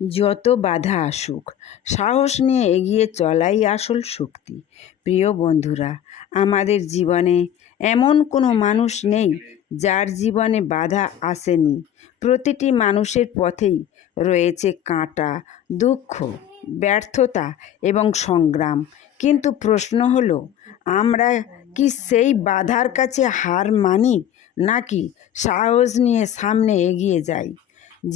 যত বাধা আসুক, সাহস নিয়ে এগিয়ে চলাই আসল শক্তি। প্রিয় বন্ধুরা, আমাদের জীবনে এমন কোনো মানুষ নেই যার জীবনে বাধা আসেনি। প্রতিটি মানুষের পথেই রয়েছে কাঁটা, দুঃখ, ব্যর্থতা এবং সংগ্রাম। কিন্তু প্রশ্ন হলো, আমরা কি সেই বাধার কাছে হার মানি, নাকি সাহস নিয়ে সামনে এগিয়ে যাই?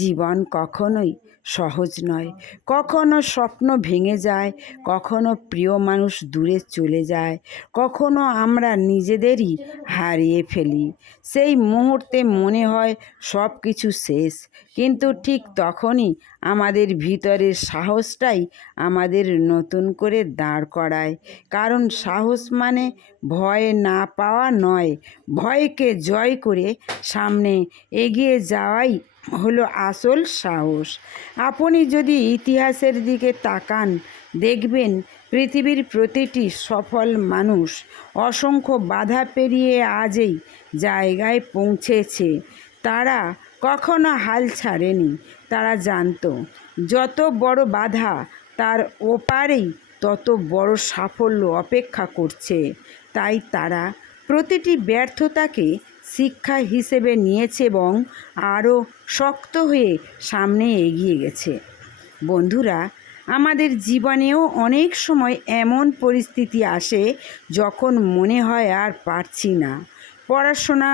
জীবন কখনোই সহজ নয়। কখনো স্বপ্ন ভেঙে যায়, কখনো প্রিয় মানুষ দূরে চলে যায়, কখনো আমরা নিজেদেরই হারিয়ে ফেলি। সেই মুহূর্তে মনে হয় সব কিছু শেষ, কিন্তু ঠিক তখনই আমাদের ভিতরের সাহসটাই আমাদের নতুন করে দাঁড় করায়। কারণ সাহস মানে ভয় না পাওয়া নয়, ভয়কে জয় করে সামনে এগিয়ে যাওয়াই হলো আসল সাহস। আপনি যদি ইতিহাসের দিকে তাকান, দেখবেন পৃথিবীর প্রতিটি সফল মানুষ অসংখ্য বাধা পেরিয়ে আজ এই জায়গায় পৌঁছেছে। তারা কখনো হাল ছাড়েনি। তারা জানতো যত বড় বাধা তার ওপারেই তত বড় সাফল্য অপেক্ষা করছে। তাই তারা প্রতিটি ব্যর্থতাকে শিক্ষা হিসেবে নিয়েছে এবং আরও শক্ত হয়ে সামনে এগিয়ে গেছে। বন্ধুরা, আমাদের জীবনেও অনেক সময় এমন পরিস্থিতি আসে যখন মনে হয় আর পারছি না। পড়াশোনা,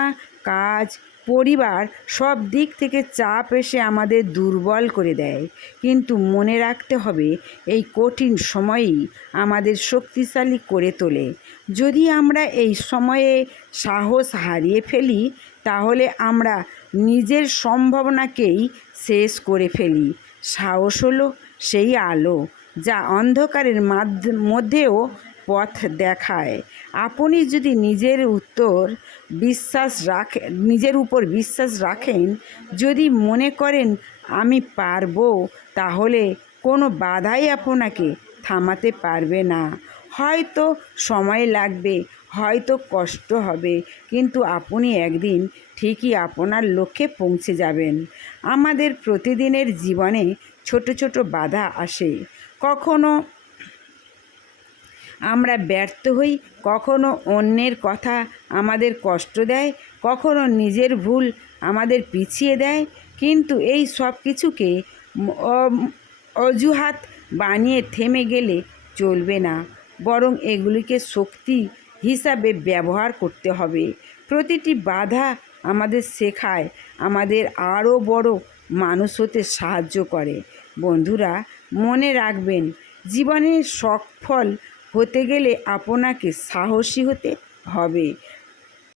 কাজ, পরিবার সব দিক থেকে চাপ এসে আমাদের দুর্বল করে দেয়। কিন্তু মনে রাখতে হবে, এই কঠিন সময়েই আমাদের শক্তিশালী করে তোলে। যদি আমরা এই সময়ে সাহস হারিয়ে ফেলি, তাহলে আমরা নিজের সম্ভাবনাকেই শেষ করে ফেলি। সাহস হলো সেই আলো যা অন্ধকারের মধ্যেও পথ দেখায়। আপনি যদি নিজের উপর বিশ্বাস রাখেন, যদি মনে করেন আমি পারবো, তাহলে কোনো বাধাই আপনাকে থামাতে পারবে না। হয়তো সময় লাগবে, হয়তো কষ্ট হবে, কিন্তু আপনি একদিন ঠিকই আপনার লক্ষ্যে পৌঁছে যাবেন। আমাদের প্রতিদিনের জীবনে ছোট ছোট বাধা আসে। কখনো আমরা ব্যর্থ হই, কখনো অন্যের কথা আমাদের কষ্ট দেয়, কখনো নিজের ভুল আমাদের পিছিয়ে দেয়। কিন্তু এই সব কিছুকে অজুহাত বানিয়ে থেমে গেলে চলবে না, বরং এগুলিকে শক্তি হিসাবে ব্যবহার করতে হবে। প্রতিটি বাধা আমাদের শেখায়, আমাদের আরও বড় মানুষ হতে সাহায্য করে। বন্ধুরা, মনে রাখবেন, জীবনে সফল হতে গেলে আপনাকে সাহসী হতে হবে।